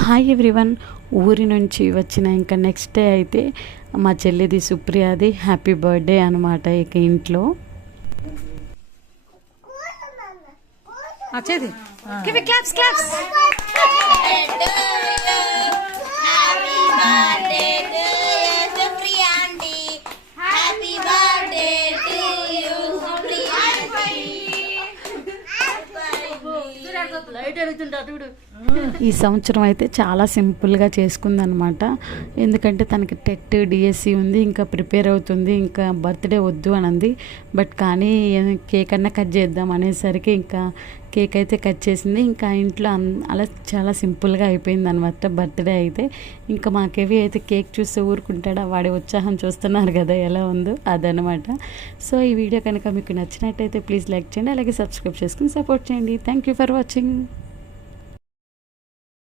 Hi everyone. ఊరి నుంచి వచ్చిన ఇంకా నెక్స్ట్ డే అయితే మా చెల్లిది సుప్రియాది హ్యాపీ బర్త్డే అనమాట. ఇక ఇంట్లో వచ్చేది క్లాప్స్ క్లాప్స్ ఈ సంవత్సరం అయితే చాలా సింపుల్గా చేసుకుందనమాట. ఎందుకంటే తనకి టెట్ డిఎస్సి ఉంది, ఇంకా ప్రిపేర్ అవుతుంది, ఇంకా బర్త్డే వద్దు అని అంది. బట్ కానీ కేక్ అన్నా కట్ చేద్దాం అనేసరికి ఇంకా కేక్ అయితే కట్ చేసింది. ఇంకా ఇంట్లో అలా చాలా సింపుల్గా అయిపోయింది అనమాట బర్త్డే అయితే. ఇంకా మాకేవి అయితే కేక్ చూస్తే ఊరుకుంటాడా, వాడి ఉత్సాహం చూస్తున్నారు కదా ఎలా ఉందో అదనమాట. సో ఈ వీడియో కనుక మీకు నచ్చినట్టయితే ప్లీజ్ లైక్ చేయండి, అలాగే సబ్స్క్రైబ్ చేసుకుని సపోర్ట్ చేయండి. Thank you for watching.